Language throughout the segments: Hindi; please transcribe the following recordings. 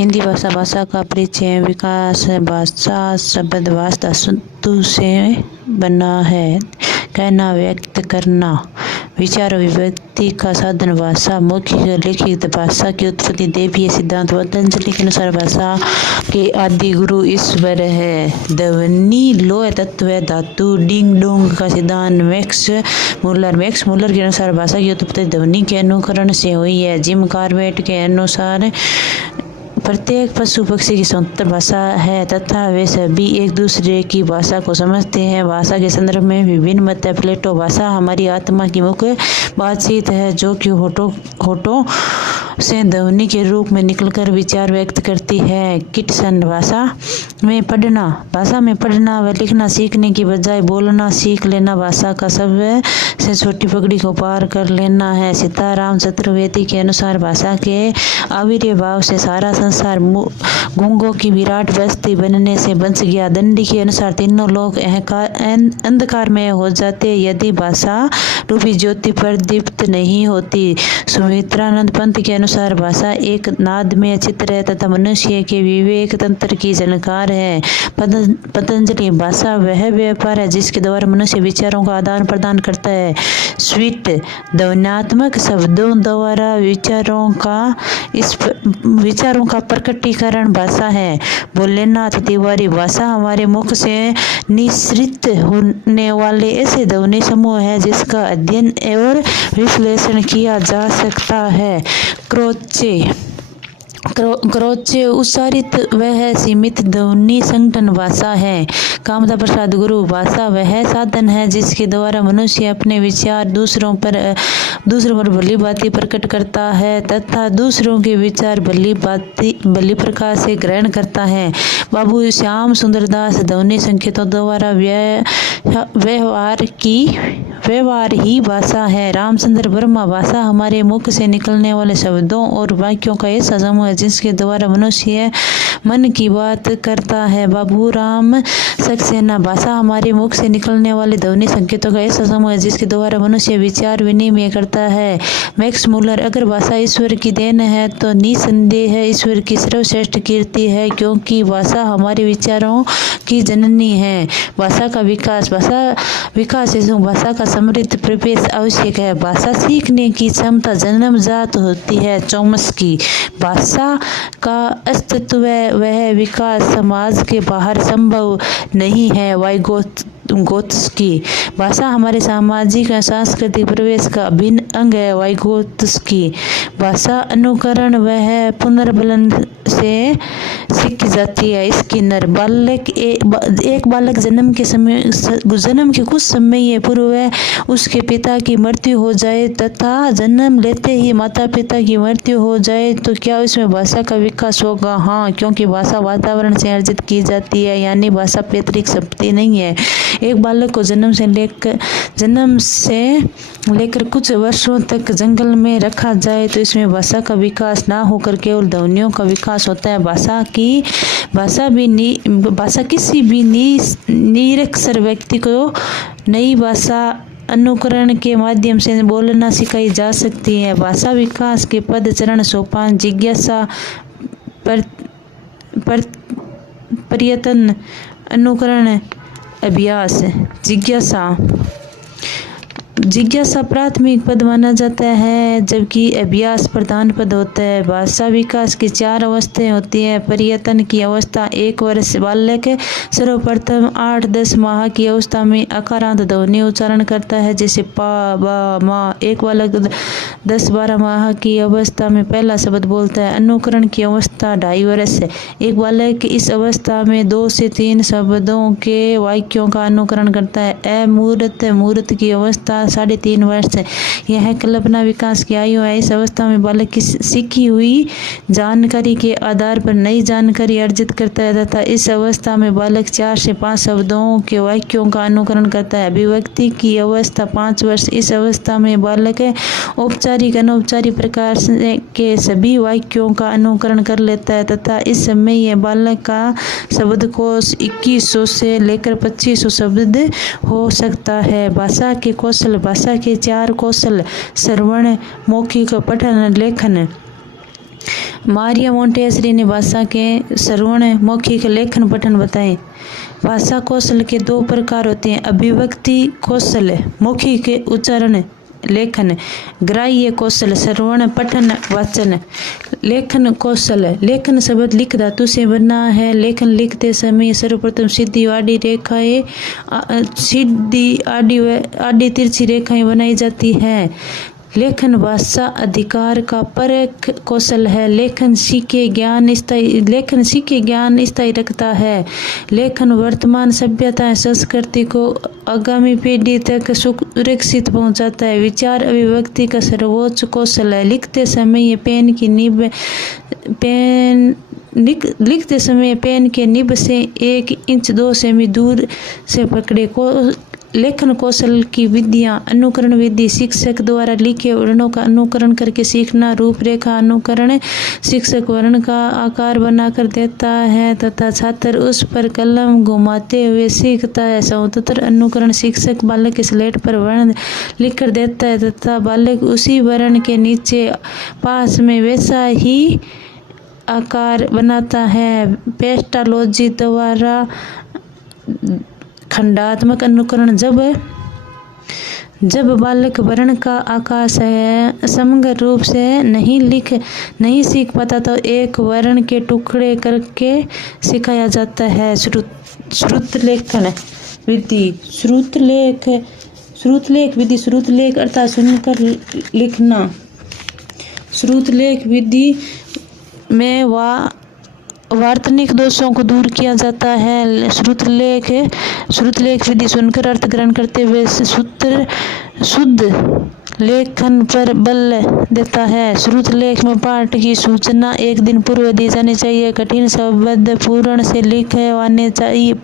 हिंदी भाषा भाषा का परिचय विकास है। भाषा शब्द वास्ता धातु से बना है। कहना, व्यक्त करना, विचार अभिव्यक्ति का साधन। भाषा मौखिक लिखित भाषा की उत्पत्ति दैवीय सिद्धांत पतंजलि के अनुसार भाषा के आदि गुरु ईश्वर है। ध्वनि लोह तत्व है। धातु डिंग डोंग का सिद्धांत मैक्स मुलर के अनुसार भाषा की उत्पत्ति ध्वनि के अनुकरण से हुई है। जिम कार्बेट के अनुसार प्रत्येक पशु पक्षी की स्वतंत्र भाषा है तथा वे सभी एक दूसरे की भाषा को समझते हैं। भाषा के संदर्भ में विभिन्न मत है। प्लेटो, भाषा हमारी आत्मा की मुख्य बातचीत है जो कि होठों से ध्वनि के रूप में निकलकर विचार व्यक्त करती है। किटसन, भाषा में पढ़ना व लिखना सीखने की बजाय बोलना सीख लेना भाषा का सबसे छोटी पगड़ी को पार कर लेना है। सीताराम चतुर्वेदी के अनुसार भाषा के आविर्भाव से सारा संसार गूंगों की विराट बस्ती बनने से बच गया। दंडी के अनुसार तीनों लोग अंधकार में हो जाते यदि भाषा रूपी ज्योति प्रदीप्त नहीं होती। सुमित्रानंद पंत के अनुसार भाषा एक नादमय चित्र है तथा मनुष्य के विवेक तंत्र की जानकार है। पतंजलि, भाषा वह व्यापार है जिसके द्वारा मनुष्य विचारों का आदान प्रदान करता है। स्वीट, ध्वन्यात्मक शब्दों द्वारा विचारों का प्रकटीकरण भाषा है। भोलेनाथ तिवारी, भाषा हमारे मुख से निःसृत होने वाले ऐसे ध्वनि समूह है जिसका अध्ययन और विश्लेषण किया जा सकता है। क्रोचे उच्चारित वह सीमित ध्वनि संगठन भाषा है। कामदा प्रसाद गुरु, भाषा वह साधन है जिसके द्वारा मनुष्य अपने विचार दूसरों पर भली भांति प्रकट करता है तथा दूसरों के विचार भली प्रकार से ग्रहण करता है। बाबू श्याम सुंदरदास, ध्वनि संकेतों द्वारा व्यवहार ही भाषा है। रामचंद्र वर्मा, भाषा हमारे मुख से निकलने वाले शब्दों और वाक्यों का ऐसा समूह है जिसके द्वारा मनुष्य मन की बात करता है। बाबूराम सक्सेना, भाषा हमारे मुख से निकलने वाले ध्वनि संकेतों का ऐसा समूह है जिसके द्वारा मनुष्य विचार विनिमय करता है। मैक्स मुलर, अगर भाषा ईश्वर की देन है तो निसंदेह ईश्वर की सर्वश्रेष्ठ कीर्ति है क्योंकि भाषा हमारे विचारों की जननी है। भाषा का विकास हेतु भाषा का समृद्ध प्रवेश आवश्यक है। भाषा सीखने की क्षमता जन्मजात होती है। चॉम्स्की, भाषा का अस्तित्व वह विकास समाज के बाहर संभव नहीं है। वाइगोत्स्की, भाषा हमारे सामाजिक और सांस्कृतिक प्रवेश का अभिन्न अंग है। वाइगोत्स्की, भाषा अनुकरण वह पुनर्बलन से सीखी जाती है। स्किनर, एक बालक जन्म के कुछ समय पूर्व उसके पिता की मृत्यु हो जाए तथा जन्म लेते ही माता पिता की मृत्यु हो जाए तो क्या उसमें भाषा का विकास होगा? हाँ, क्योंकि भाषा वातावरण से अर्जित की जाती है, यानी भाषा पैतृक संपत्ति नहीं है। एक बालक को जन्म से लेकर कुछ वर्षों तक जंगल में रखा जाए तो इसमें भाषा का विकास ना होकर केवल ध्वनियों का विकास होता है। भाषा किसी भी निरक्षर व्यक्ति को नई भाषा अनुकरण के माध्यम से बोलना सिखाई जा सकती है। भाषा विकास के पद चरण सोपान: जिज्ञासा, प्रयत्न, अनुकरण, अभ्यास। जिज्ञासा प्राथमिक पद माना जाता है जबकि अभ्यास प्रधान पद होता है। भाषा विकास की 4 अवस्थाएं होती हैं। प्रयत्न की अवस्था: 1 वर्ष बालक सर्वप्रथम 8-10 माह की अवस्था में अकारांत ध्वनि उच्चारण करता है जैसे पा, बा, मा। एक बालक 10-12 माह की अवस्था में पहला शब्द बोलता है। अनुकरण की अवस्था 2.5 वर्ष। एक बालक इस अवस्था में 2 से 3 शब्दों के वाक्यों का अनुकरण करता है। मूर्त की अवस्था 3.5 वर्ष। यह कल्पना विकास की आयु है। इस अवस्था में बालक की सीखी हुई जानकारी के आधार पर नई जानकारी अर्जित करता है तथा इस अवस्था में बालक 4 से 5 शब्दों के वाक्यों का अनुकरण करता है। अभिव्यक्ति की अवस्था 5 वर्ष। इस अवस्था में बालक औपचारिक अनौपचारिक प्रकार के सभी वाक्यों का अनुकरण कर लेता है तथा इस समय यह बालक का शब्दकोश 2100 से लेकर 2500 शब्द हो सकता है। भाषा के कौशल: भाषा के 4 कौशल: श्रवण, मौखिक, पठन, लेखन। मारिया मोंटेसरी ने भाषा के श्रवण, मौखिक, लेखन, पठन बताए। भाषा कौशल के दो प्रकार होते हैं, अभिव्यक्ति कौशल, मौखिक उच्चारण, लेखन, ग्राह्य कौशल, श्रवण, पठन, वाचन। लेखन कौशल, लेखन शब्द लिख धातु से बना है। लेखन लिखते समय सर्वप्रथम सीधी आड़ी रेखाएं, सीधी आड़ी तिरछी रेखाएं बनाई जाती है। लेखन भाषा अधिकार का परख कौशल है। लेखन सीखे ज्ञान स्थायी रखता है। लेखन वर्तमान सभ्यता संस्कृति को आगामी पीढ़ी तक सुरक्षित पहुंचाता है। विचार अभिव्यक्ति का सर्वोच्च कौशल है। लिखते समय पेन के निब से 1 इंच 2 सेमी दूर से पकड़े। लेखन कौशल की विधियां, अनुकरण विधि, शिक्षक द्वारा लिखे वर्णों का अनुकरण करके सीखना। रूपरेखा अनुकरण, शिक्षक वर्ण का आकार बनाकर देता है तथा छात्र उस पर कलम घुमाते हुए सीखता है। स्वतंत्र अनुकरण, शिक्षक बालक के स्लेट पर वर्ण लिखकर देता है तथा बालक उसी वर्ण के नीचे पास में वैसा ही आकार बनाता है। पेस्टालॉजी द्वारा खंडात्मक अनुकरण, जब बालक वर्ण का आकार समग्र रूप से नहीं सीख पाता तो एक वर्ण के टुकड़े करके सिखाया जाता है। श्रुतलेखन विधि, श्रुतलेख अर्थात सुनकर लिखना। श्रुतलेख विधि में वार्तनिक दोषों को दूर किया जाता है। श्रुतलेख विधि सुनकर अर्थ ग्रहण करते हुए शुद्ध लेखन पर बल देता है। श्रुतलेख में पाठ की सूचना 1 दिन पूर्व दी जानी चाहिए। कठिन शब्द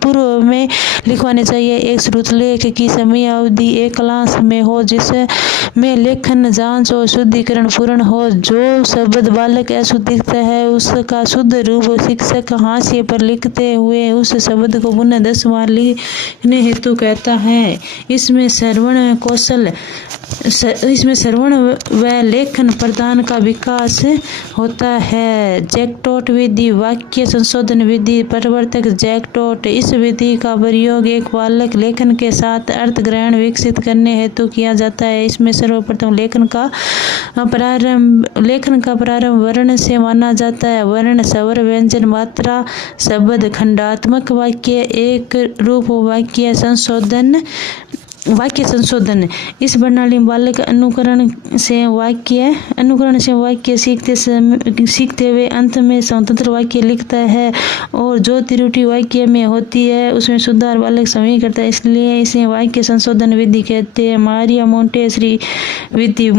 पूर्व में लिखवाने चाहिए। एक श्रुतलेख की समयावधि 1 क्लास में हो जिसमें लेखन, जांच और शुद्धिकरण पूर्ण हो। जो शब्द बालक अशुद्ध दिखता है उसका शुद्ध रूप शिक्षक हाशिए पर लिखते हुए उस शब्द को पुनः 10 बार लिखने हेतु कहता है। इसमें श्रवण व लेखन प्रदान का विकास होता है। जैक्टोट विधि, वाक्य संशोधन विधि, प्रवर्तक जैक्टोट। इस विधि का प्रयोग एक बालक लेखन के साथ अर्थ ग्रहण विकसित करने हेतु किया जाता है। इसमें सर्वप्रथम लेखन का प्रारंभ वर्ण से माना जाता है। वर्ण, स्वर, व्यंजन, मात्रा, शब्द, खंडात्मक वाक्य, एक रूप वाक्य संशोधन। इस प्रणाली में बालक अनुकरण से वाक्य सीखते हुए अंत में स्वतंत्र वाक्य लिखता है और जो त्रुटि वाक्य में होती है उसमें सुधार बालक स्वयं करता है, इसलिए इसे वाक्य संशोधन विधि कहते हैं। मारिया मोंटेसरी विधि,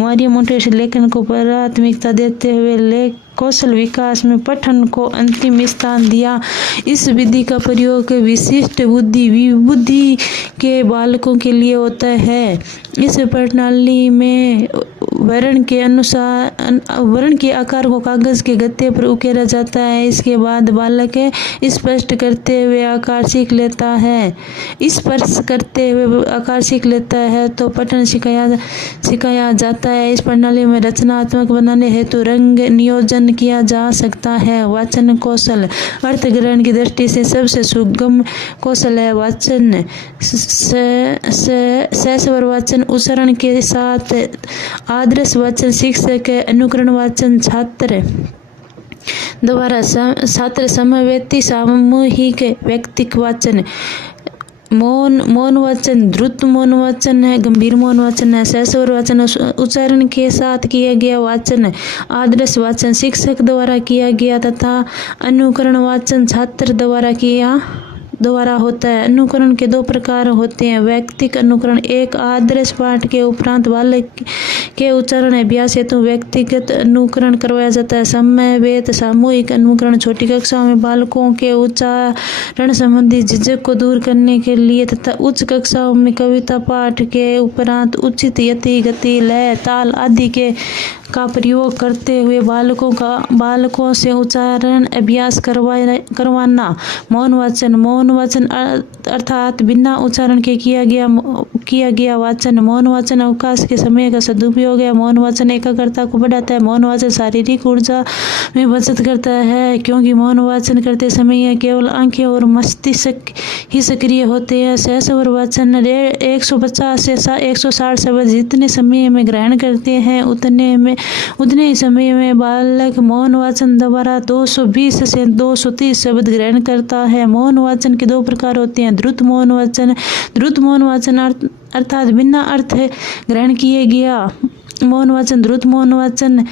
लेखन को प्राथमिकता देते हुए कौशल विकास में पठन को अंतिम स्थान दिया। इस विधि का प्रयोग विशिष्ट बुद्धि के बालकों के लिए होता है। इस प्रणाली में वर्ण के आकार को कागज के गत्ते पर उकेरा जाता है। इसके बाद बालक स्पर्श करते हुए आकार सीख लेता है तो पठन सिखाया जाता है। इस प्रणाली में रचनात्मक बनाने हेतु रंग नियोजन किया जा सकता है। वाचन कौशल अर्थ ग्रहण की दृष्टि से सबसे सुगम कौशल है। वाचन, सस्वर वाचन उच्चारण के साथ आदर्श वाचन, शिक्षक अनुकरण वाचन, छात्र समव्यक्ति सामूहिक व्यक्तिक वाचन, मौन वाचन, द्रुत मौन वाचन है, गंभीर मौन वाचन है। सस्वर वाचन उच्चारण के साथ किया गया वाचन, आदर्श वाचन शिक्षक द्वारा किया गया तथा अनुकरण वाचन छात्र द्वारा होता है। अनुकरण के 2 प्रकार होते हैं। व्यक्तिक अनुकरण, एक आदर्श पाठ के उपरांत बालक के उच्चारण अभ्यास हेतु व्यक्तिगत अनुकरण करवाया जाता है। समवेत सामूहिक अनुकरण, छोटी कक्षाओं में बालकों के उच्चारण संबंधी झिझक को दूर करने के लिए तथा उच्च कक्षाओं में कविता पाठ के उपरांत उचित यति, गति, लय, ताल आदि के का प्रयोग करते हुए बालकों से उच्चारण अभ्यास करवाना। मौन वाचन अर्थात बिना उच्चारण के किया गया वाचन। मौन वाचन अवकाश के समय का सदुपयोग है। मौन वाचन एकाग्रता को बढ़ाता है। मौन वाचन शारीरिक ऊर्जा में बचत करता है, क्योंकि मौन वाचन करते समय केवल आंखें और मस्तिष्क ही सक्रिय होते हैं। सहस्वर वाचन 150 से 160 शब्द जितने समय में ग्रहण करते हैं उतने ही समय में बालक मौन वाचन द्वारा 220 से 230 शब्द ग्रहण करता है। मौन वाचन के दो प्रकार होते हैं, द्रुत मौन वाचन अर्थात बिना अर्थ ग्रहण किए गया मौन वाचन। द्रुत मौन वाचन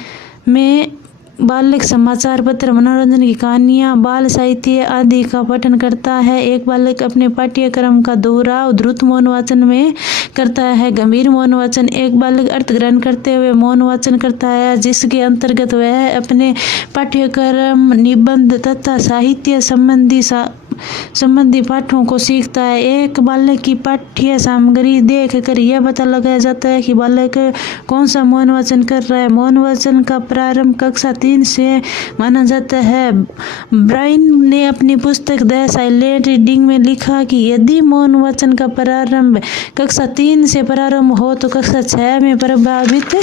में बालक समाचार पत्र, मनोरंजन की कहानियां, बाल साहित्य आदि का पठन करता है। एक बालक अपने पाठ्यक्रम का दोहराव द्रुत मौन वाचन में करता है। गंभीर मौन वाचन एक बालक अर्थ ग्रहण करते हुए मौन वाचन करता है, जिसके अंतर्गत वह अपने पाठ्यक्रम, निबंध तथा साहित्य संबंधी पाठों को सीखता है। एक बालक की पाठ्य सामग्री देख कर यह पता लगाया जाता है कि बालक कौन सा मौन वाचन कर रहा है। मौन वाचन का प्रारंभ कक्षा 3 से माना जाता है। ब्राइन ने अपनी पुस्तक द साइलेंट रीडिंग में लिखा कि यदि मौन वाचन का प्रारंभ कक्षा 3 से प्रारंभ हो तो कक्षा 6 में प्रभावित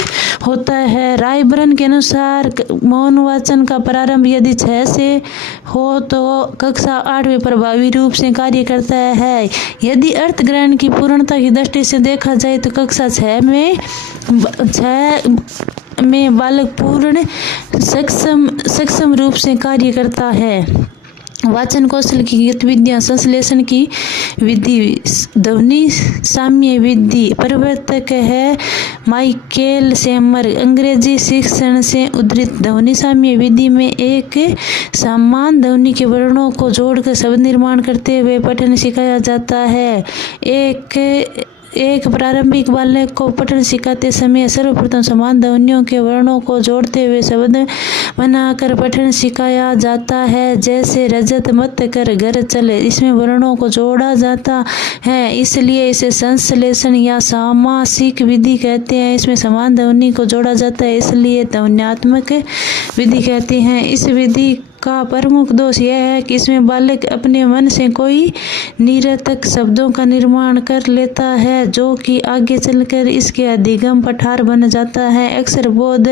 होता है। रायबरन के अनुसार मौन वाचन का प्रारंभ यदि 6 से हो तो कक्षा 8 में प्रभावी रूप से कार्य करता है। यदि अर्थ ग्रहण की पूर्णता की दृष्टि से देखा जाए तो कक्षा 6 में बालक पूर्ण सक्षम रूप से कार्य करता है। वाचन कौशल की गतिविधियां, संश्लेषण की विधि, ध्वनि साम्य विधि। प्रवर्तक है माइकेल सेमर, अंग्रेजी शिक्षण से उद्धृत। ध्वनि साम्य विधि में एक समान ध्वनि के वर्णों को जोड़कर शब्द निर्माण करते हुए पठन सिखाया जाता है। एक प्रारंभिक बालक को पठन सिखाते समय सर्वप्रथम समान ध्वनियों के वर्णों को जोड़ते हुए शब्द बनाकर पठन सिखाया जाता है, जैसे रजत मत कर घर चले। इसमें वर्णों को जोड़ा जाता है, इसलिए इसे संश्लेषण या सामासिक विधि कहते हैं। इसमें समान ध्वनि को जोड़ा जाता है, इसलिए ध्वन्यात्मक विधि कहते हैं। इस विधि का प्रमुख दोष यह है कि इसमें बालक अपने मन से कोई निरर्थक शब्दों का निर्माण कर लेता है, जो कि आगे चलकर इसके अधिगम पठार बन जाता है। अक्षर बोध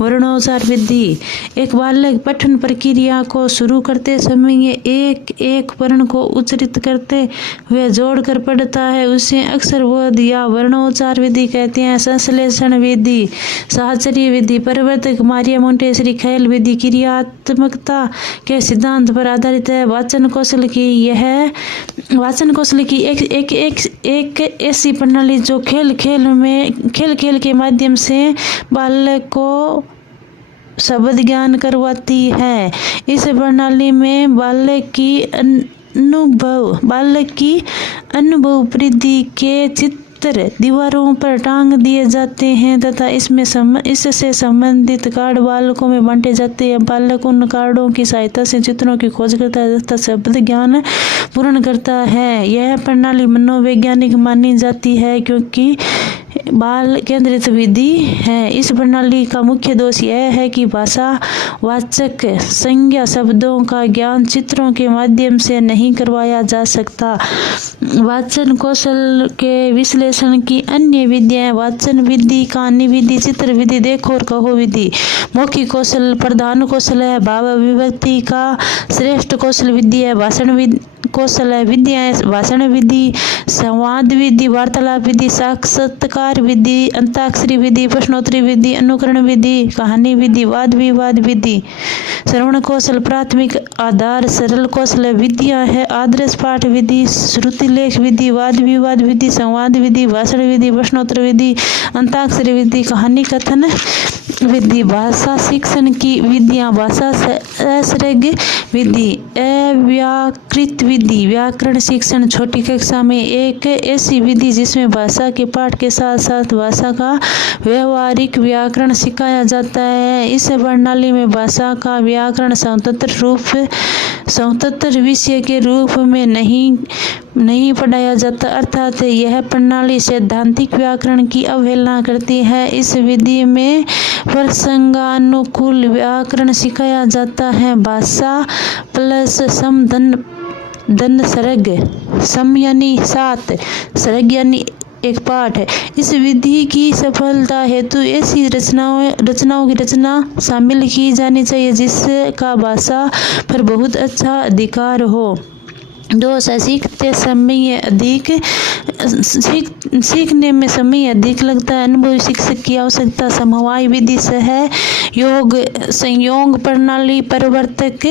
वर्णोच्चार विधि। एक बालक पठन प्रक्रिया को शुरू करते समय एक वर्ण को उच्चारित करते हुए जोड़कर पढ़ता है, उसे अक्षर बोध या वर्णोच्चार विधि कहते हैं। संश्लेषण विधि, साहचर्य विधि। प्रवर्तक मारिया मोंटेसरी ख्याल विधि क्रियात्मकता के सिद्धांत पर आधारित है। वाचन कौशल की एक ऐसी प्रणाली जो खेल के माध्यम से बालक को शब्द ज्ञान करवाती है। इस प्रणाली में बालक की अनुभव वृद्धि के चित्र दीवारों पर टांग दिए जाते हैं तथा इससे संबंधित कार्ड बालकों में बांटे जाते हैं। बालक उन कार्डों की सहायता से चित्रों की खोज करता है तथा शब्द ज्ञान पूर्ण करता है। यह प्रणाली मनोवैज्ञानिक मानी जाती है क्योंकि बाल केंद्रित विधि है। इस प्रणाली का मुख्य दोष यह है कि भाषावाचक संज्ञा शब्दों का ज्ञान चित्रों के माध्यम से नहीं करवाया जा सकता। वाचन कौशल के विश्लेषण की अन्य विधियां: वाचन विधि, कहानी विधि, चित्र विधि, देखो और कहो विधि। मौखिक कौशल प्रधान कौशल है। भाव अभिव्यक्ति का श्रेष्ठ कौशल विधि है। भाषण कौशल है। विधियां: भाषण विधि, संवाद विधि, वार्तालाप विधि, साक्षात्कार विधि, अंताक्षरी विधि, प्रश्नोत्तरी विधि, अनुकरण विधि, कहानी विधि, वाद विवाद विधि। श्रवण कौशल प्राथमिक आधार सरल कौशल विधियां है। आदर्श पाठ विधि, श्रुतिलेख विधि, वाद विवाद विधि, संवाद विधि, भाषण विधि, प्रश्नोत्तर विधि, अंताक्षरी विधि, कहानी कथन विधि। भाषा शिक्षण की विधियां: भाषा सहस्रांग विधि, अव्याकृत विधि, व्याकरण शिक्षण। छोटी कक्षा में एक ऐसी विधि जिसमें भाषा के पाठ के साथ साथ भाषा का व्यवहारिक व्याकरण सिखाया जाता है। इस प्रणाली में भाषा का व्याकरण स्वतंत्र विषय के रूप में नहीं नहीं पढ़ाया जाता, अर्थात यह प्रणाली सैद्धांतिक व्याकरण की अवहेलना करती है। इस विधि में प्रसंगानुकूल व्याकरण सिखाया जाता है। भाषा प्लस सम धन सर्ग, सम यानी 7, सर्ग यानी एक पाठ है। इस विधि की सफलता हेतु ऐसी रचनाओं की रचना शामिल की जानी चाहिए जिसका भाषा पर बहुत अच्छा अधिकार हो। 2 सीखने में समय अधिक लगता है। अनुभवी शिक्षक की आवश्यकता। समवाय विधि संयोग प्रणाली प्रवर्तक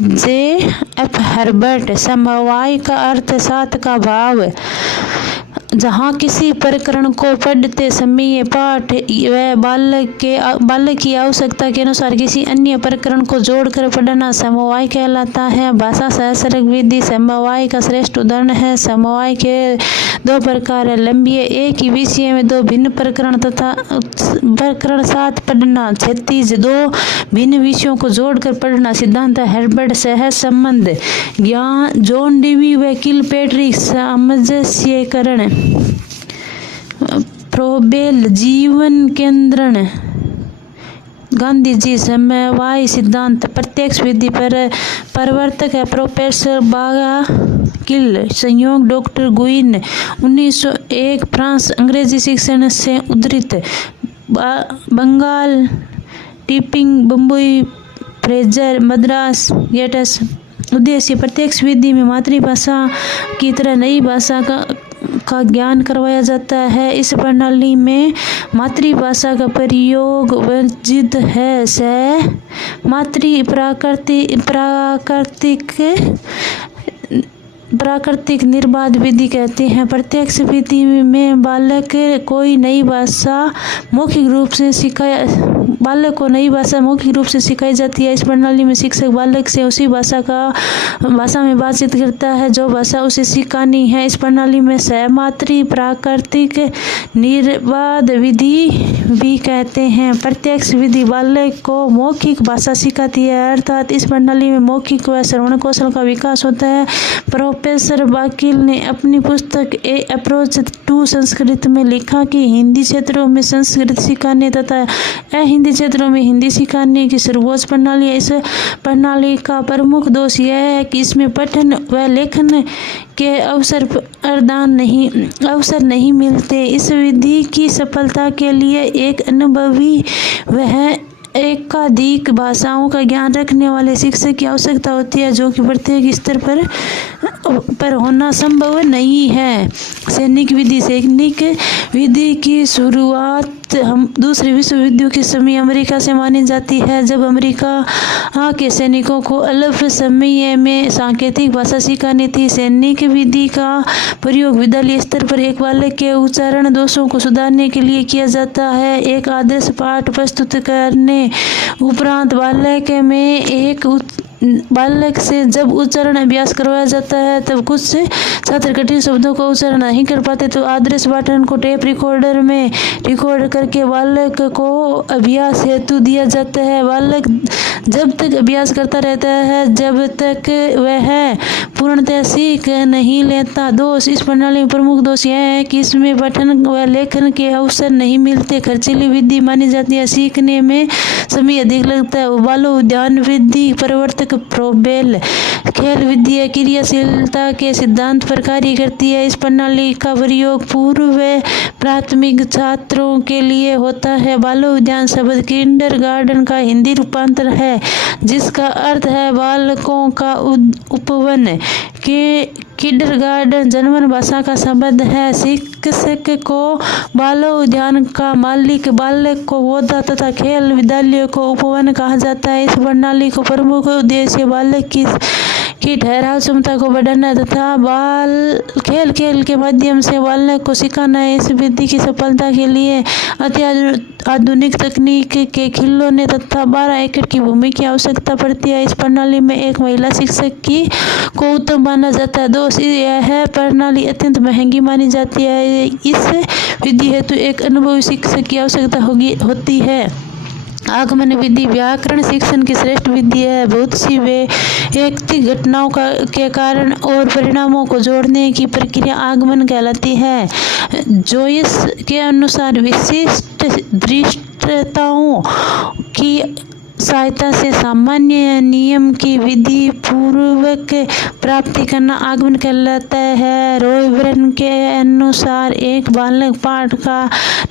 J.F. हर्बर्ट। समवाय का अर्थ 7 का भाव। जहाँ किसी प्रकरण को पढ़ते समय पाठ व बालक की आवश्यकता के अनुसार किसी अन्य प्रकरण को जोड़कर पढ़ना समवाय कहलाता है। भाषा सहसर्ग विधि समवाय का श्रेष्ठ उदाहरण है। समवाय के 2 प्रकार है। लंबी एक ही विषय में 2 भिन्न प्रकरण तथा प्रकरण 7 पढ़ना। क्षैतिज 2 भिन्न विषयों को जोड़कर पढ़ना। सिद्धांत हर्बर्ट सहज संबंध ज्ञान। जॉन डेवी व किलपैट्रिक सामंजस्यकरण। फ्रोबेल जीवन केंद्रण। गांधी जी समवाय सिद्धांत। प्रत्यक्ष विधि पर प्रवर्तक है प्रोफेसर बागा-किल। संयोग डॉक्टर गुइन। 1901 फ्रांस। अंग्रेजी शिक्षण से उद्धृत। Bengal Tipping Bombay Fraser Madras Gates. उद्देश्य प्रत्यक्ष विधि में मातृभाषा की तरह नई भाषा का ज्ञान करवाया जाता है। इस प्रणाली में मातृभाषा का प्रयोग वर्जित है। प्राकृतिक निर्बाध विधि कहते हैं। प्रत्यक्ष विधि में बालक को नई भाषा मौखिक रूप से सिखाई जाती है। इस प्रणाली में शिक्षक बालक से उसी भाषा में बातचीत करता है जो भाषा उसे सिखानी है। इस प्रणाली में सहमात्री प्राकृतिक निर्बाध विधि भी कहते हैं। प्रत्यक्ष विधि बालक को मौखिक भाषा सिखाती है, अर्थात इस प्रणाली में मौखिक व श्रवण कौशल का विकास होता है। प्रोफेसर बाकिल ने अपनी पुस्तक ए अप्रोच टू संस्कृत में लिखा कि हिंदी क्षेत्रों में संस्कृत सिखाने तथा अहिंदी क्षेत्रों में हिंदी सिखाने की सर्वोच्च प्रणाली है। इस प्रणाली का प्रमुख दोष यह है कि इसमें पठन व लेखन के अवसर नहीं मिलते। इस विधि की सफलता के लिए एक अनुभवी व एकाधिक भाषाओं का ज्ञान रखने वाले शिक्षक की आवश्यकता होती है, जो कि प्रत्येक स्तर पर होना संभव नहीं है। सैनिक विधि की शुरुआत दूसरे विश्व युद्ध के समय अमेरिका से मानी जाती है, जब अमेरिका के सैनिकों को अल्प समय में सांकेतिक भाषा सिखानी थी। सैनिक विधि का प्रयोग विद्यालय स्तर पर एक बालक के उच्चारण दोषों को सुधारने के लिए किया जाता है। एक आदर्श पाठ प्रस्तुत करने उपरांत बालक से जब उच्चारण अभ्यास करवाया जाता है तब कुछ छात्र कठिन शब्दों का उच्चारण नहीं कर पाते तो आदर्श पाठन को टेप रिकॉर्डर में रिकॉर्ड करके बालक को अभ्यास हेतु दिया जाता है। बालक जब तक अभ्यास करता रहता है जब तक वह पूर्णतः सीख नहीं लेता। दोष इस प्रणाली में प्रमुख दोष यह है कि इसमें पठन व लेखन के अवसर नहीं मिलते। खर्चीली विधि मानी जाती है, सीखने में समय अधिक लगता है। बालो उद्यान विधि प्रवर्तक फ्रोबेल खेल विधि क्रियाशीलता के सिद्धांत पर कार्य करती है। इस प्रणाली का प्रयोग पूर्व व प्राथमिक छात्रों के लिए होता है। बालो उद्यान शब्द किंडरगार्टन का हिंदी रूपांतर है, जिसका अर्थ है बालकों का उपवन। किंडरगार्टन जर्मन भाषा का शब्द है। शिक्षक को बालो उद्यान का मालिक, बालक को पौधा तथा खेल विद्यालय को उपवन कहा जाता है। इस प्रणाली को प्रमुख उद्देश्य बालक की ठहराव क्षमता को बढ़ाना तथा खेल के माध्यम से बालक को सिखाना है। इस विधि की सफलता के लिए आधुनिक तकनीक के खिलौने तथा 12 एकड़ की भूमि की आवश्यकता पड़ती है। इस प्रणाली में एक महिला शिक्षक को उत्तम माना जाता है। दोष यह प्रणाली अत्यंत महंगी मानी जाती है। इस विधि हेतु एक अनुभवी शिक्षक की आवश्यकता होती है। आगमन विधि व्याकरण शिक्षण की श्रेष्ठ विधि है। बहुत सी व्यक्तिगत घटनाओं के कारण और परिणामों को जोड़ने की प्रक्रिया आगमन कहलाती है। जोइस के अनुसार विशिष्ट दृष्टताओं की सहायता से सामान्य नियम की विधि पूर्वक प्राप्ति करना आगमन कहलाता है। रॉयबर्न के अनुसार एक बालक पाठ का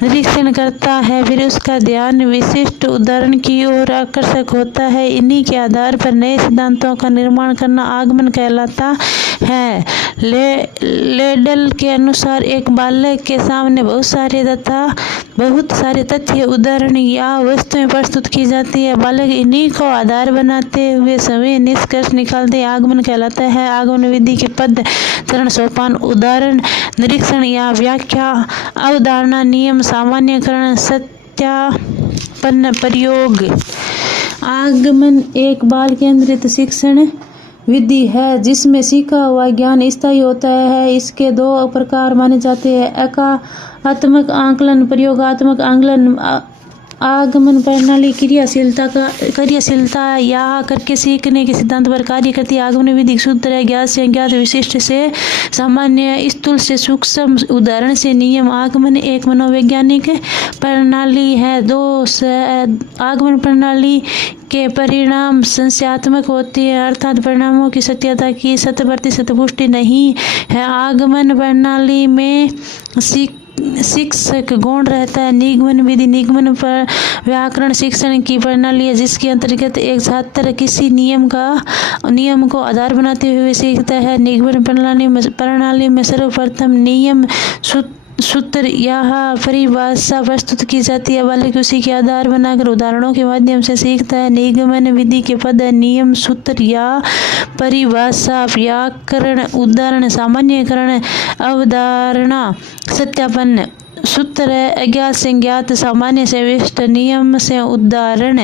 निरीक्षण करता है, फिर उसका ध्यान विशिष्ट उदाहरण की ओर आकर्षक होता है। इन्हीं के आधार पर नए सिद्धांतों का निर्माण करना आगमन कहलाता है। लेडल के अनुसार एक बालक के सामने बहुत सारे तथ्य, उदाहरण या वस्तुएं प्रस्तुत की जाती है। बालक इन्हीं को आधार बनाते हुए सभी निष्कर्ष निकालते आगमन कहलाता है। आगमन विधि के पद, चरण, सोपान, उदाहरण, निरीक्षण या व्याख्या, अवधारणा, नियम, सामान्यकरण, सत्यापन, प्रयोग। आगमन एक बाल केंद्रित शिक्षण विधि है जिसमें सीखा हुआ ज्ञान स्थायी होता है। इसके दो प्रकार माने जाते हैं: एकात्मक आकलन, प्रयोगात्मक आकलन। आगमन प्रणाली क्रियाशीलता या करके सीखने के सिद्धांत पर कार्य करती है। आगमन विधि सूत्र है, ज्ञात से अज्ञात, विशिष्ट से सामान्य, स्थूल से सूक्ष्म, उदाहरण से नियम। आगमन एक मनोवैज्ञानिक प्रणाली है। आगमन प्रणाली के परिणाम संशयात्मक होते हैं, अर्थात परिणामों की सत्यता की 100% पुष्टि नहीं है। आगमन प्रणाली में शिक्षक गौण रहता है। निगमन विधि निगमन पर व्याकरण शिक्षण की प्रणाली है जिसके अंतर्गत एक छात्र किसी नियम को आधार बनाते हुए सीखता है। निगमन प्रणाली में सर्वप्रथम नियम, सूत्र या परिभाषा प्रस्तुत की जाती है। बालक उसी के आधार बनाकर उदाहरणों के माध्यम से सीखता है। निगमन विधि के पद, नियम, सूत्र या परिभाषा, व्याकरण, उदाहरण, सामान्यकरण, अवधारणा, सत्यापन। सूत्र है अज्ञात से ज्ञात, सामान्य से विशिष्ट, नियम से उदाहरण,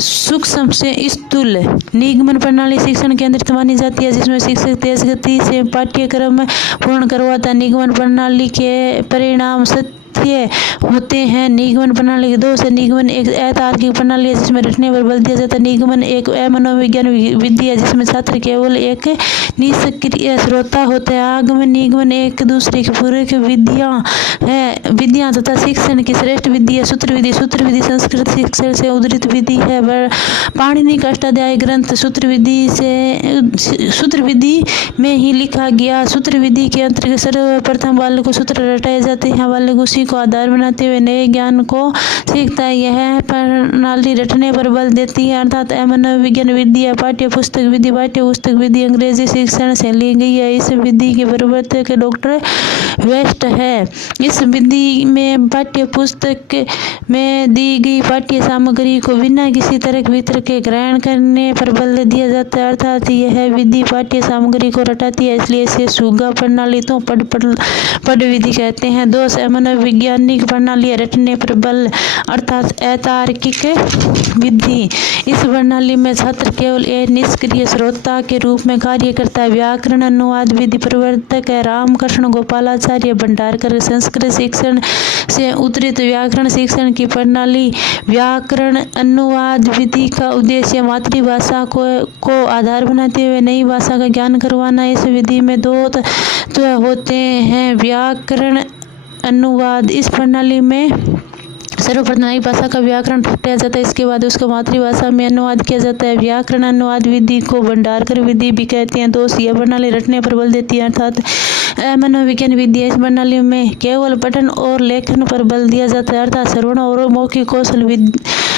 सूक्ष्म से स्थूल। निगमन प्रणाली शिक्षण केंद्रित मानी जाती है जिसमें शिक्षक तेज गति से पाठ्यक्रम पूर्ण करवाता है। निगमन प्रणाली के परिणाम सत्य होते हैं। निगमन प्रणाली के दो से निगमन एक अतार्किक प्रणाली है जिसमें रटने पर बल दिया जाता है। निगमन एक अमनोविज्ञान विधि है जिसमें छात्र केवल एक निष्क्रिय श्रोता होता है। आगमन निगमन एक दूसरे की पूरक विधियां तथा शिक्षण की श्रेष्ठ विधि है। सूत्र विधि संस्कृत शिक्षण से उद्धृत विधि है। पाणिनि का अष्टाध्यायी ग्रंथ सूत्र विधि में ही लिखा गया। सूत्र विधि के अंतर्गत सर्वप्रथम बालक को सूत्र रटाए जाते हैं। बालक उसी को आधार बनाते हुए नए ज्ञान को सीखता है। यह प्रणाली रटने पर बल देती है, अर्थात मनोविज्ञान विधि है। पाठ्य पुस्तक विधि अंग्रेजी शिक्षण से ली गई है। इस विधि के प्रवर्तक डॉक्टर वेस्ट है। इस विधि में पाठ्य पुस्तक में दी गई पाठ्य सामग्री को बिना किसी तर्क वितर्क के ग्रहण करने पर बल दिया जाता है, अर्थात यह विधि पाठ्य सामग्री को रटाती है, इसलिए इसे सुगा प्रणाली तो पढ़ विधि कहते हैं। दोष मनोवैज्ञानिक प्रणाली रटने पर बल अर्थात अतार्किक विधि। इस प्रणाली में छात्र केवल एक निष्क्रिय श्रोता के रूप में कार्य करता है। व्याकरण अनुवाद विधि प्रवर्तक है रामकृष्ण गोपालाचार्य भंडारकर। संस्कृत शिक्षण से उद्धृत व्याकरण शिक्षण की प्रणाली। व्याकरण अनुवाद विधि का उद्देश्य मातृभाषा को आधार बनाते हुए नई भाषा का ज्ञान करवाना। इस विधि में दो तत्व होते हैं: व्याकरण अनुवाद। इस प्रणाली में सर्वप्रथम नई भाषा का व्याकरण रटाया जाता है, इसके बाद उसको मातृभाषा में अनुवाद किया जाता है। व्याकरण अनुवाद विधि को भंडारकर विधि भी कहते हैं। दोष यह प्रणाली रटने पर बल देती है, अर्थात मनोविज्ञान विधि है। इस प्रणाली में केवल पठन और लेखन पर बल दिया जाता है, अर्थात श्रवण और मौखिक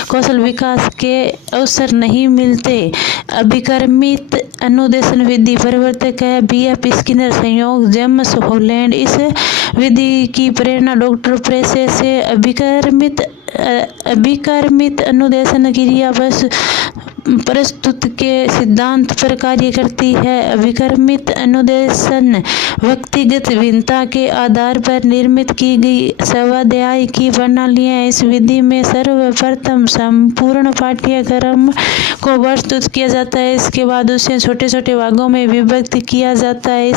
कौशल विकास के अवसर नहीं मिलते। अभिकर्मित अनुदेशन विधि प्रवर्तक है B.F. स्किनर संयोग जेम्स हॉलैंड। इस विधि की प्रेरणा डॉक्टर प्रेसे से। अभिकर्मित अनुदेशन क्रिया प्रस्तुत के सिद्धांत पर कार्य करती है। अभिकर्मित अनुदेशन व्यक्तिगत भिन्नता के आधार पर निर्मित की गई स्वाध्याय की प्रणाली है। इस विधि में सर्वप्रथम संपूर्ण पाठ्यक्रम को प्रस्तुत किया जाता है। इसके बाद उसे छोटे छोटे भागों में विभक्त किया जाता है।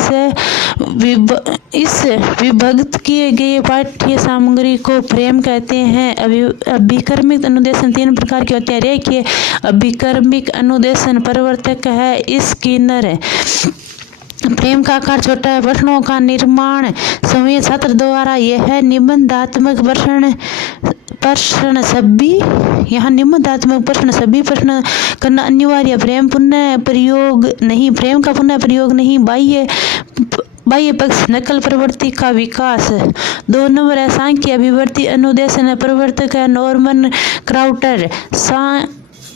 इस विभक्त किए गए पाठ्य सामग्री को फ्रेम कहते हैं। अभिकर्मित अनुदेशन 3 प्रकार के होते हैं। रेखीय अभिकर्मिक अनुदेशन प्रवर्तक है। स्किनर फ्रेम का आकार छोटा है। प्रश्नों का निर्माण समय छात्र द्वारा यह निबंधात्मक प्रश्न प्रश्न करना अनिवार्य। फ्रेम का पुनः प्रयोग नहीं। बाह्य पक्ष नकल प्रवृत्ति का विकास। 2 नंबर है सांख्यिक अभिवर्ती अनुदेशन प्रवर्तक है नॉर्मन क्राउटर।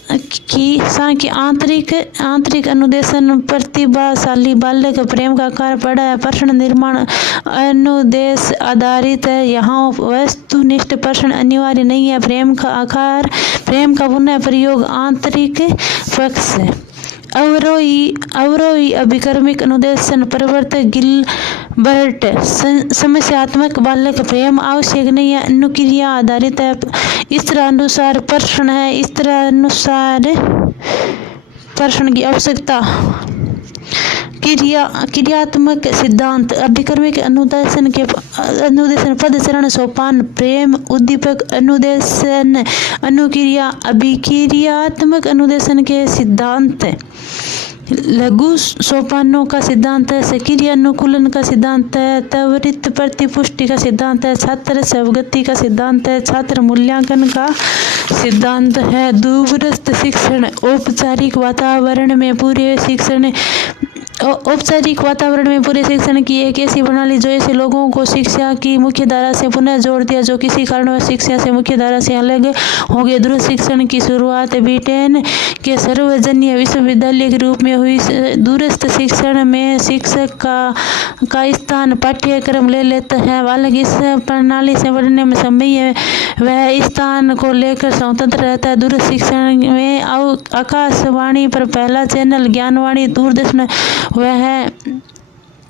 सांख्यिक आंतरिक अनुदेशन प्रतिभाशाली बालक। फ्रेम का आकार बड़ा है। प्रश्न निर्माण अनुदेश आधारित है। यहाँ वस्तुनिष्ठ प्रश्न अनिवार्य नहीं है। फ्रेम का पुनः प्रयोग आंतरिक पक्ष। अवरोही अभिकर्मिक अनुदेशन प्रवर्तक गिलबर्ट। समस्यात्मक बालक। फ्रेम आवश्यक नहीं है। अनुक्रिया आधारित है। इस तरह अनुसार प्रश्न है। इस तरह अनुसार प्रश्न की आवश्यकता। क्रियात्मक सिद्धांत अभिकर्मिक अनुदेशन पद चरण सोपान। प्रेम उद्दीपक अनुदेशन अनुक्रिया। अभिक्रियात्मक अनुदेशन के सिद्धांत। लघु सोपानों का सिद्धांत है। सक्रिय अनुकूलन का सिद्धांत है। त्वरित प्रतिपुष्टि का सिद्धांत है। छात्र स्वगति का सिद्धांत है। छात्र मूल्यांकन का सिद्धांत है। दूरस्थ शिक्षण औपचारिक वातावरण में पूरे शिक्षण की एक ऐसी प्रणाली जो ऐसे लोगों को शिक्षा की मुख्य धारा से पुनः जोड़ती है जो किसी कारणवश शिक्षा से मुख्य धारा से अलग हो गए। दूरस्थ शिक्षण की शुरुआत ब्रिटेन के सर्वजनीय विश्वविद्यालय के रूप में हुई। दूरस्थ शिक्षण में शिक्षक का स्थान पाठ्यक्रम ले लेता है। बालक इस प्रणाली से पढ़ने में समय है वह स्थान को लेकर स्वतंत्र रहता है। दूरस्थ शिक्षण में आकाशवाणी पर पहला चैनल ज्ञानवाणी दूरदर्शन वह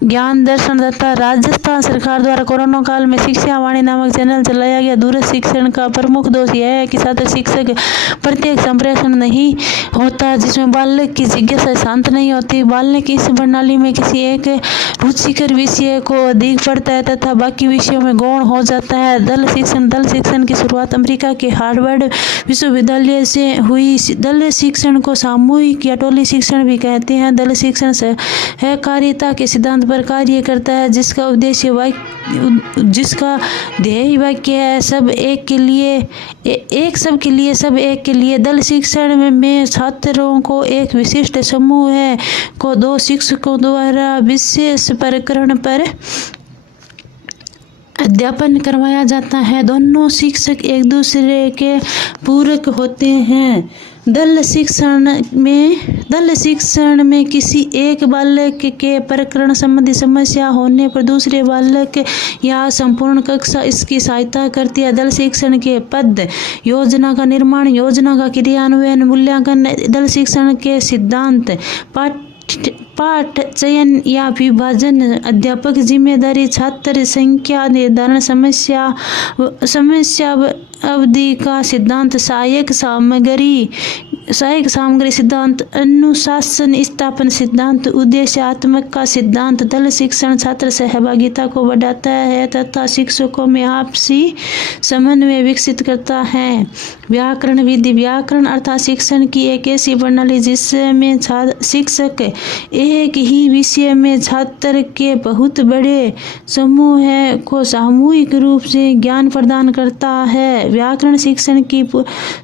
ज्ञान दर्शन दत्ता। राजस्थान सरकार द्वारा कोरोना काल में शिक्षा वाणी नामक चैनल चलाया गया। दूरस्थ शिक्षण का प्रमुख दोष यह है कि छात्र शिक्षक प्रत्येक संप्रेषण नहीं होता जिसमें बालक की जिज्ञासा शांत नहीं होती। बालक इस प्रणाली में किसी एक रुचिकर विषय को अधिक पढ़ता है तथा बाकी विषयों में गौण हो जाता है। दल शिक्षण की शुरुआत अमेरिका के हार्वर्ड विश्वविद्यालय से हुई। दल शिक्षण को सामूहिक या टोली शिक्षण भी कहते हैं। दल शिक्षण सहकारिता के सिद्धांत पर कार्य करता है जिसका ध्येय वाक्य है सब एक के लिए सब एक के लिए। दल शिक्षण में छात्रों को एक विशिष्ट समूह है को 2 शिक्षकों द्वारा विशेष प्रकरण पर अध्यापन करवाया जाता है। दोनों शिक्षक एक दूसरे के पूरक होते हैं। दल शिक्षण में किसी एक बालक के प्रकरण संबंधी समस्या होने पर दूसरे बालक या संपूर्ण कक्षा इसकी सहायता करती है। दल शिक्षण के पद योजना का निर्माण, योजना का क्रियान्वयन, मूल्यांकन। दल शिक्षण के सिद्धांत पाठ चयन या विभाजन, अध्यापक जिम्मेदारी, छात्र संख्या निर्धारण, समस्या अवधि का सिद्धांत, सहायक सामग्री सिद्धांत, अनुशासन स्थापन सिद्धांत, उद्देश्यात्मक का सिद्धांत। दल शिक्षण छात्र सहभागिता को बढ़ाता है तथा शिक्षकों में आपसी समन्वय विकसित करता है। व्याकरण विधि। व्याकरण अर्थात शिक्षण की एक ऐसी प्रणाली जिसमें शिक्षक एक ही विषय में छात्र के बहुत बड़े समूह को सामूहिक रूप से ज्ञान प्रदान करता है। व्याकरण शिक्षण की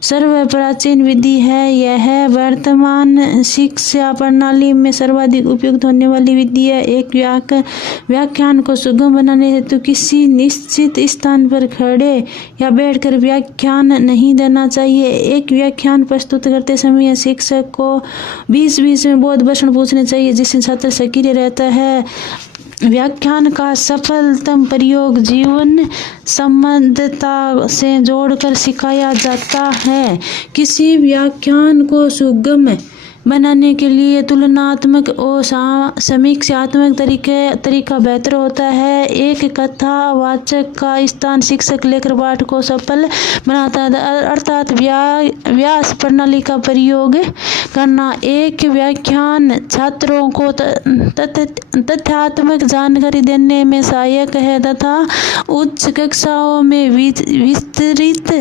सर्वप्राचीन विधि है। यह वर्तमान शिक्षा प्रणाली में सर्वाधिक उपयुक्त होने वाली विधि है। एक व्याख्यान को सुगम बनाने हेतु किसी निश्चित स्थान पर खड़े या बैठकर व्याख्यान नहीं देना चाहिए। एक व्याख्यान प्रस्तुत करते समय शिक्षक को बीच बीच में बहुत प्रश्न पूछने चाहिए जिससे छात्र सक्रिय रहता है। व्याख्यान का सफलतम प्रयोग जीवन संबद्धता से जोड़कर सिखाया जाता है। किसी व्याख्यान को सुगम बनाने के लिए तुलनात्मक और समीक्षात्मक तरीका बेहतर होता है। एक कथावाचक का स्थान शिक्षक लेकर पाठ को सफल बनाता है, अर्थात व्यास प्रणाली का प्रयोग करना। एक व्याख्यान छात्रों को तथ्यात्मक जानकारी देने में सहायक है तथा उच्च कक्षाओं में विस्तृत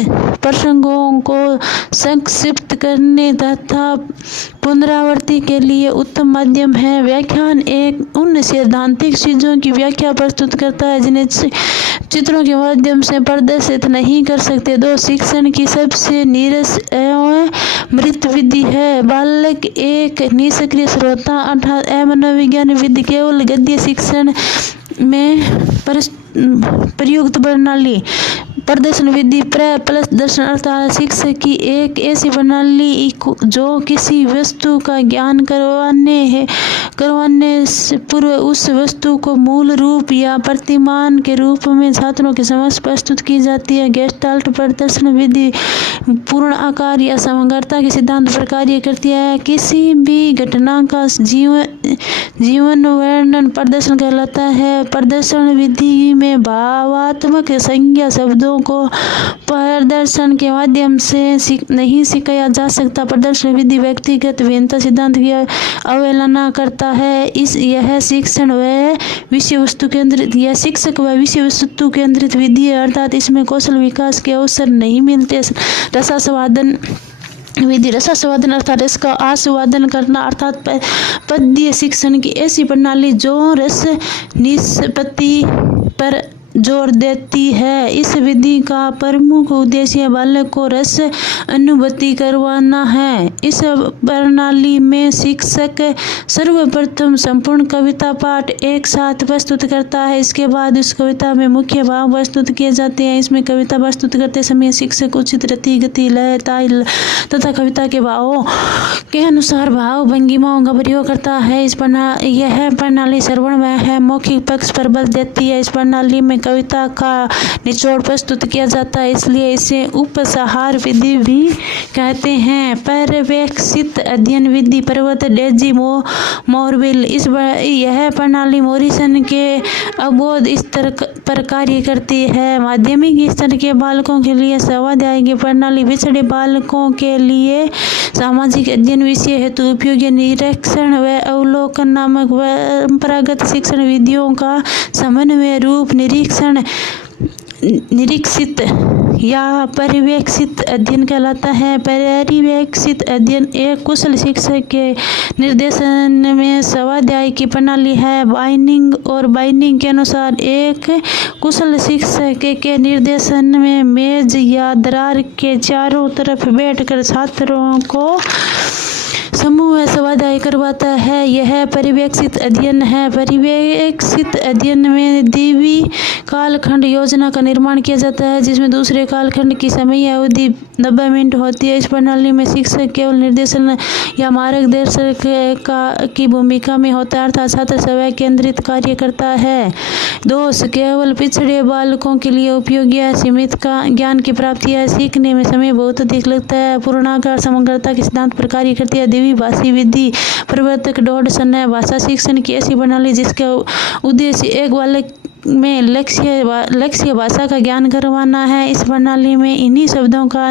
प्रसंगों को संक्षिप्त करने तथा पुनरावृत्ति के लिए उत्तम माध्यम है। व्याख्यान एक उन सैद्धांतिक चीजों की व्याख्या प्रस्तुत करता है जिन्हें चित्रों के माध्यम से प्रदर्शित नहीं कर सकते। दो, शिक्षण की सबसे नीरस एवं मृत विधि है। बालक एक निष्क्रिय श्रोता अर्थात मनोविज्ञान विधि केवल गद्य शिक्षण में प्रयुक्त प्रणाली। प्रदर्शन विधि प्रदर्शन अर्थात शिक्षक की एक ऐसी प्रणाली जो किसी वस्तु का ज्ञान करवाने से पूर्व उस वस्तु को मूल रूप या प्रतिमान के रूप में छात्रों के समक्ष प्रस्तुत की जाती है। गेस्टाल्ट प्रदर्शन विधि पूर्ण आकार या समग्रता के सिद्धांत पर कार्य करती है। किसी भी घटना का जीवन वर्णन प्रदर्शन कहलाता है। प्रदर्शन विधि में भावात्मक संज्ञा शब्दों को प्रदर्शन के माध्यम से नहीं सिखाया जा सकता। प्रदर्शन विधि व्यक्तिगत भिन्नता सिद्धांत की अवहेलना करता है। यह शिक्षण व विषय वस्तु केंद्रित या शिक्षक व विषय वस्तु केंद्रित विधि है, अर्थात इसमें कौशल विकास के अवसर नहीं मिलते। रसास्वादन विधि रसास्वादन अर्थात रस का आस्वादन करना अर्थात पद्य शिक्षण की ऐसी प्रणाली जो रस निष्पत्ति पर जोर देती है। इस विधि का प्रमुख उद्देश्य बालक को रस अनुभूति करवाना है। इस प्रणाली में शिक्षक सर्वप्रथम संपूर्ण कविता पाठ एक साथ प्रस्तुत करता है। इसके बाद उस कविता में मुख्य भाव प्रस्तुत किए जाते हैं। इसमें कविता प्रस्तुत करते समय शिक्षक उचित रति, गति, लय, ताल तथा कविता के भावों के अनुसार भाव भंगिमाओं का प्रयोग करता है। यह प्रणाली श्रवण व मौखिक पक्ष पर बल देती है। इस प्रणाली में कविता का निचोड़ प्रस्तुत किया जाता है, इसलिए इसे उपसंहार विधि भी कहते हैं। पर्यवेक्षित अध्ययन विधि पर्वत डेजी मोरविल यह प्रणाली मॉरिसन के अबोध स्तर पर कार्य करती है। माध्यमिक स्तर के बालकों के लिए स्वाध्याय की प्रणाली पिछड़े बालकों के लिए सामाजिक अध्ययन विषय हेतु उपयोगी निरीक्षण व अवलोकन नामक परंपरागत शिक्षण विधियों का समन्वय रूप निरीक्षित या पर्यवेक्षित अध्ययन कहलाता है। पर्यवेक्षित अध्ययन एक कुशल शिक्षक के निर्देशन में स्वाध्याय की प्रणाली है। बाइनिंग के अनुसार एक कुशल शिक्षक के निर्देशन में मेज या दरार के चारों तरफ बैठकर छात्रों को समूह स्वाध्याय करवाता है। यह पर्यवेक्षित अध्ययन है। पर्यवेक्षित अध्ययन में द्विवीय कालखंड योजना का निर्माण किया जाता है, जिसमें दूसरे कालखंड की समय अवधि 90 मिनट होती है। इस प्रणाली में शिक्षक केवल निर्देशन या मार्गदर्शक की भूमिका में होता है, अर्थात छात्र स्वयं केंद्रित कार्य करता है। दोष केवल पिछड़े बालकों के लिए उपयोगी है। सीमित ज्ञान की प्राप्ति है। सीखने में समय बहुत अधिक लगता है। पूर्णाकार समग्रता के सिद्धांत पर कार्य करती है। द्विभाषी विधि प्रवर्तक डॉडसन है। भाषा शिक्षण की ऐसी प्रणाली जिसका उद्देश्य एक बालक में लक्ष्य भाषा का ज्ञान करवाना है। इस प्रणाली में इन्हीं शब्दों का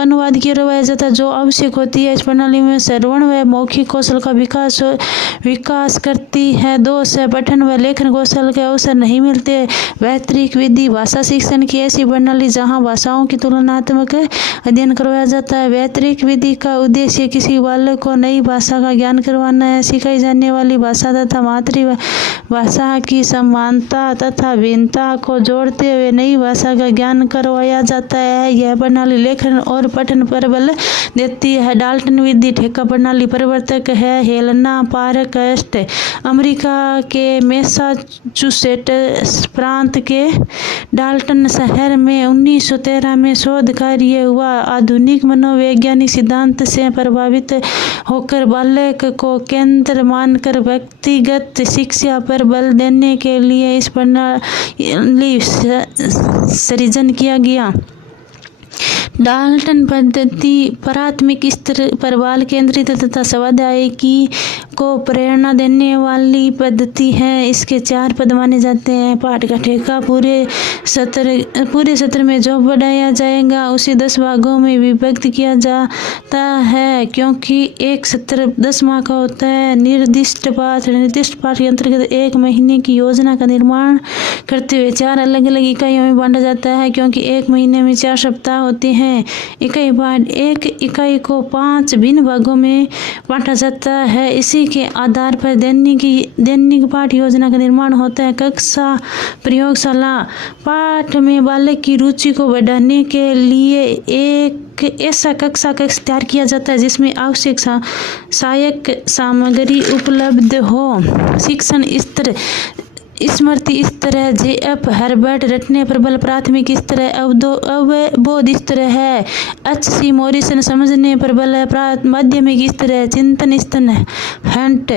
अनुवाद किया जाता है जो आवश्यक होती है। इस प्रणाली में श्रवण व मौखिक कौशल का विकास करती है। दोष है पठन व लेखन कौशल के अवसर नहीं मिलते। वैतरिक विधि भाषा शिक्षण की ऐसी प्रणाली जहाँ भाषाओं की तुलनात्मक अध्ययन करवाया जाता है। वैतरिक विधि का उद्देश्य किसी बालक को नई भाषा का ज्ञान करवाना है। सिखाई जाने वाली भाषा तथा मातृभाषा भाषा की समानता तथा भिन्नता को जोड़ते हुए नई भाषा का ज्ञान करवाया जाता है। यह प्रणाली लेखन और पठन पर बल देती है। डाल्टन विधि ठेका प्रणाली प्रवर्तक है हेलेना पारकस्ट। अमेरिका के मैसाचुसेट्स प्रांत के डाल्टन शहर में 1913 में शोध कार्य हुआ। आधुनिक मनोवैज्ञानिक सिद्धांत से प्रभावित होकर बालक को केंद्र मानकर व्यक्तिगत शिक्षा पर बल देने के लिए इस प्रणाली सृजन किया गया। डाल्टन पद्धति प्राथमिक स्तर पर बाल केंद्रित तथा स्वाध्यायिकी को प्रेरणा देने वाली पद्धति है। इसके 4 पद माने जाते हैं। पाठ का ठेका पूरे सत्र में जो पढ़ाया जाएगा उसे 10 भागों में विभक्त किया जाता है क्योंकि एक सत्र 10 माह का होता है। निर्दिष्ट पाठ के अंतर्गत 1 महीने की योजना का निर्माण करते हुए 4 अलग अलग इकाइयों में बांटा जाता है क्योंकि 1 महीने में 4 सप्ताह होते हैं। इकाई पाठ एक इकाई को 5 भिन्न भागों में बांटा जाता है। इसी के आधार पर दैनिक पाठ योजना का निर्माण होता है। कक्षा प्रयोगशाला पाठ में बालक की रुचि को बढ़ाने के लिए एक ऐसा कक्षा तैयार किया जाता है जिसमें आवश्यक सहायक सामग्री उपलब्ध हो। शिक्षण स्तर स्मृति स्तर है। जेएफ हर्बर्ट रटने पर बल प्राथमिक स्तर है। अवबोध स्तर है। एच.सी. मॉरिसन समझने पर बल माध्यमिक स्तर है। चिंतन स्तर हंट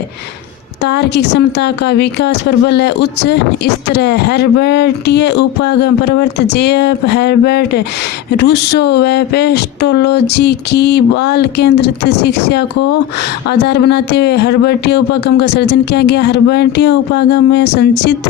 तार्किक क्षमता का विकास पर बल है उच्च स्तर है। हर्बर्टीय उपागम प्रवर्त जेएफ हर्बर्ट रूसो व पेस्टोलॉजी की बाल केंद्रित शिक्षा को आधार बनाते हुए हर्बर्टीय उपागम का सर्जन किया गया। हर्बर्टीय उपागम में संचित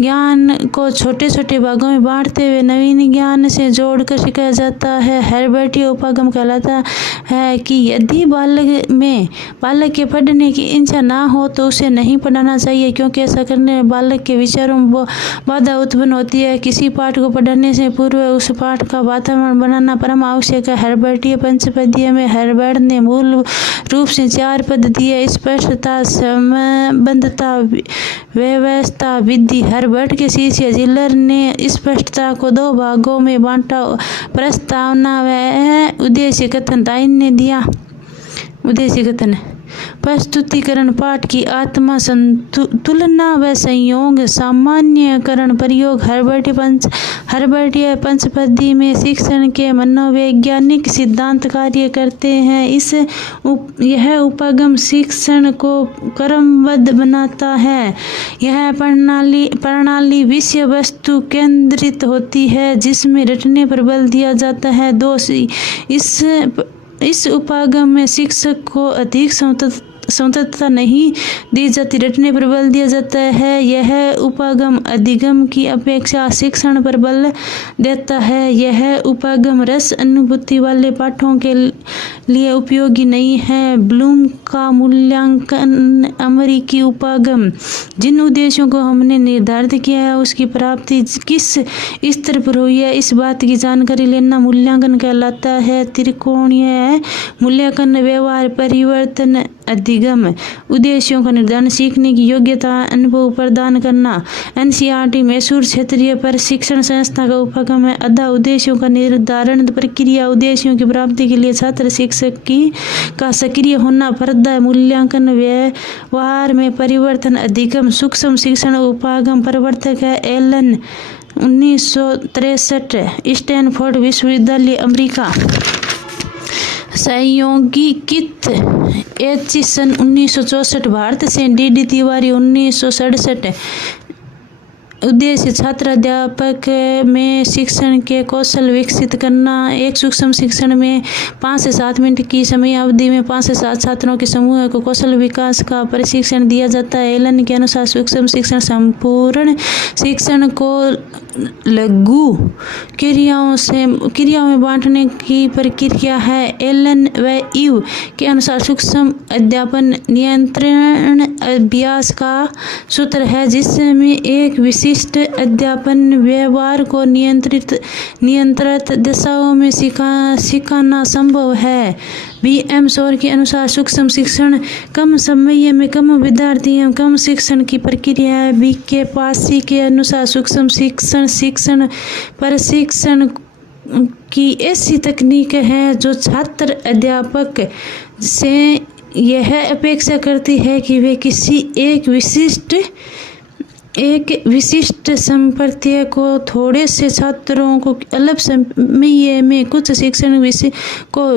ज्ञान को छोटे छोटे भागों में बांटते हुए नवीन ज्ञान से जोड़कर सिखाया जाता है। हर्बर्टीय उपागम कहलाता है कि यदि बालक के पढ़ने की इच्छा ना हो तो उसे नहीं पढ़ाना चाहिए क्योंकि ऐसा करने में बालक के विचारों में बाधा उत्पन्न होती है। किसी पाठ को पढ़ने से पूर्व उस पाठ का वातावरण बनाना परम आवश्यक है। हर्बर्टीय पंचपदीय में हर्बर्ट ने मूल रूप से 4 पद दिए। स्पष्टता संबद्धता व्यवस्था विधि। हर्बर्ट के शिष्य जिलर ने स्पष्टता को 2 भागों में बांटा। प्रस्तावना व उद्देश्य कथन। ताइन ने दिया उद्देश्य कथन। प्रस्तुतिकरण पाठ की आत्मा तुलना व संयोग। सामान्यकरण प्रयोग। हर्बर्टीय पंचपदी में शिक्षण के मनोवैज्ञानिक सिद्धांत कार्य करते हैं। यह उपागम शिक्षण को क्रमबद्ध बनाता है। यह प्रणाली विषय वस्तु केंद्रित होती है जिसमें रटने पर बल दिया जाता है। 2 इस उपागम में शिक्षक को अधिक स्वतंत्रता नहीं दी जाती, रटने पर बल दिया जाता है। यह उपागम अधिगम की अपेक्षा शिक्षण पर बल देता है। यह उपागम रस अनुभूति वाले पाठों के लिए उपयोगी नहीं है। ब्लूम का मूल्यांकन। अमेरिकी उपागम जिन उद्देश्यों को हमने निर्धारित किया है उसकी प्राप्ति किस स्तर पर हुई है इस बात की जानकारी लेना मूल्यांकन कहलाता है। त्रिकोणीय मूल्यांकन। व्यवहार परिवर्तन अधिगम। उद्देश्यों का निर्धारण। सीखने की योग्यता अनुभव प्रदान करना। एनसीईआरटी मैसूर क्षेत्रीय प्रशिक्षण संस्था का उपागम है। अधा उद्देश्यों का निर्धारण प्रक्रिया। उद्देश्यों की प्राप्ति के लिए छात्र शिक्षक का सक्रिय होना। पर्दा मूल्यांकन। व्यवहार में परिवर्तन अधिगम। सूक्ष्म शिक्षण उपागम प्रवर्तक है एलन 1963 स्टैनफोर्ड विश्वविद्यालय अमेरिका। सहयोगी कित एच सन 1964 भारत से डी तिवारी 1967। उद्देश्य छात्र अध्यापक में शिक्षण के कौशल विकसित करना। एक सूक्ष्म शिक्षण में 5 से 7 मिनट की समय अवधि में 5 से 7 छात्रों के समूह को कौशल विकास का प्रशिक्षण दिया जाता है। एलन के अनुसार सूक्ष्म शिक्षण संपूर्ण शिक्षण को लघु क्रियाओं में बांटने की प्रक्रिया है। एलन व ईव के अनुसार सूक्ष्म अध्यापन नियंत्रण अभ्यास का सूत्र है जिसमें एक विशिष्ट अध्यापन व्यवहार को नियंत्रित दिशाओं में सिखाना संभव है। VM शोर के अनुसार सूक्ष्म शिक्षण कम समय में कम विद्यार्थी एवं कम शिक्षण की प्रक्रिया है। BK पासी के अनुसार सूक्ष्म शिक्षण प्रशिक्षण की ऐसी तकनीक है जो छात्र अध्यापक से यह अपेक्षा करती है कि वे किसी एक विशिष्ट संप्रदाय को थोड़े से छात्रों को अल्प समय में कुछ शिक्षण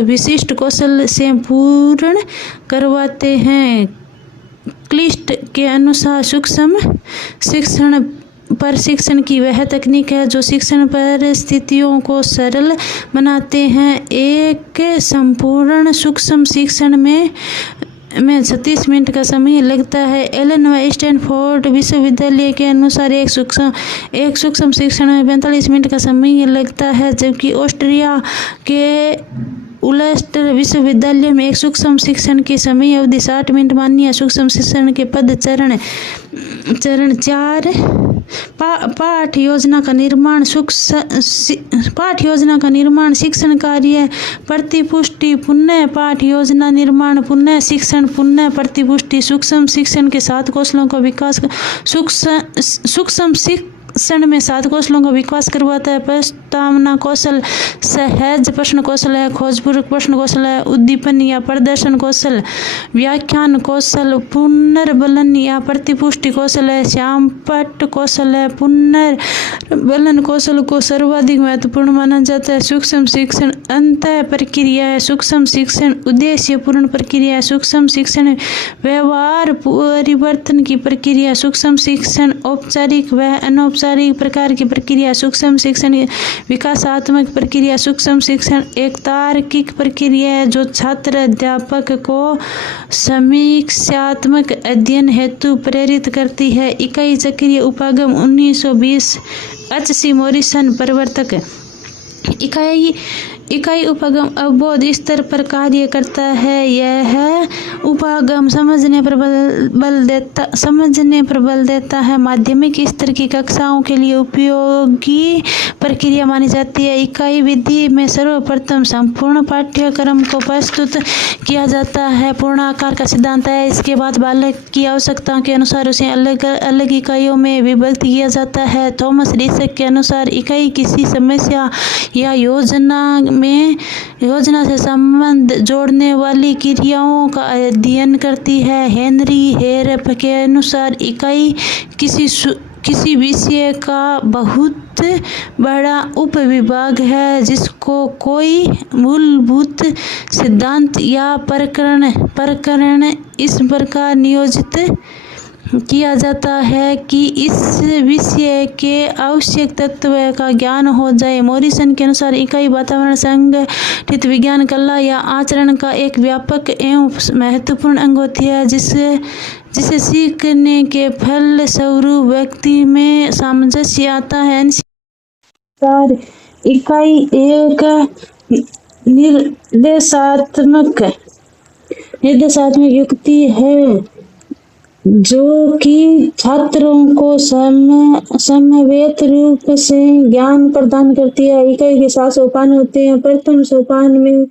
विशिष्ट कौशल से पूर्ण करवाते हैं। क्लिस्ट के अनुसार सूक्ष्म शिक्षण प्रशिक्षण की वह तकनीक है जो शिक्षण परिस्थितियों को सरल बनाते हैं। एक संपूर्ण सूक्ष्म शिक्षण में 36 मिनट का समय लगता है। एलन व स्टैनफोर्ड विश्वविद्यालय के अनुसार एक सूक्ष्म शिक्षण में 45 मिनट का समय लगता है, जबकि ऑस्ट्रिया के उल्स्टर विश्वविद्यालय में एक सूक्ष्म शिक्षण की समय अवधि 60 मिनट मानी है। सूक्ष्म शिक्षण के पद चरण 4 पाठ योजना का निर्माण शिक्षण कार्य प्रतिपुष्टि पुनः पाठ योजना निर्माण पुनः शिक्षण पुनः प्रतिपुष्टि सूक्ष्म शिक्षण के 7 कौशलों का विकास सूक्ष्म शिक्षण में 7 कौशलों का विकास करवाता है। प्रस्तावना कौशल, सहज प्रश्न कौशल है, खोजपूर्वक प्रश्न कौशल है, उद्दीपन या प्रदर्शन कौशल, व्याख्यान कौशल, पुनर्बलन या प्रतिपुष्टि कौशल है, श्यामपट्ट कौशल है। पुनर्बलन कौशल को सर्वाधिक महत्वपूर्ण माना जाता है। सूक्ष्म शिक्षण अंतः प्रक्रिया है, सूक्ष्म शिक्षण उद्देश्यपूर्ण प्रक्रिया है, सूक्ष्म शिक्षण व्यवहार परिवर्तन की प्रक्रिया, सूक्ष्म शिक्षण औपचारिक व अनौपचारिक प्रकार की प्रक्रिया, सूक्ष्म शिक्षण विकासात्मक प्रक्रिया, सूक्ष्म शिक्षण एक तार्किक प्रक्रिया है जो छात्र अध्यापक को समीक्षात्मक अध्ययन हेतु प्रेरित करती है। इकाई चक्रीय उपागम 1920 H.C. मॉरिसन प्रवर्तक। इकाई उपागम अवबोध स्तर पर कार्य करता है। यह उपागम समझने पर बल देता है। माध्यमिक स्तर की कक्षाओं के लिए उपयोगी प्रक्रिया मानी जाती है। इकाई विधि में सर्वप्रथम संपूर्ण पाठ्यक्रम को प्रस्तुत किया जाता है। पूर्णाकार का सिद्धांत है। इसके बाद बालक की आवश्यकताओं के अनुसार उसे अलग अलग इकाइयों में विभक्त किया जाता है। थॉमस रिसक के अनुसार इकाई किसी समस्या या योजना से संबंध जोड़ने वाली क्रियाओं का अध्ययन करती है। हेनरी हेरप के अनुसार इकाई किसी विषय का बहुत बड़ा उपविभाग है जिसको कोई मूलभूत सिद्धांत या प्रकरण इस प्रकार नियोजित किया जाता है कि इस विषय के आवश्यक तत्व का ज्ञान हो जाए। मॉरिसन के अनुसार इकाई वातावरण, संगठित विज्ञान, कला या आचरण का एक व्यापक एवं महत्वपूर्ण अंग होती है जिसे सीखने के फलस्वरूप व्यक्ति में सामंजस्य आता है। इकाई एक निर्देशात्मक युक्ति है जो कि छात्रों को समवेत रूप से ज्ञान प्रदान करती है। इकाई के 7 सोपान होते हैं। प्रथम सोपान में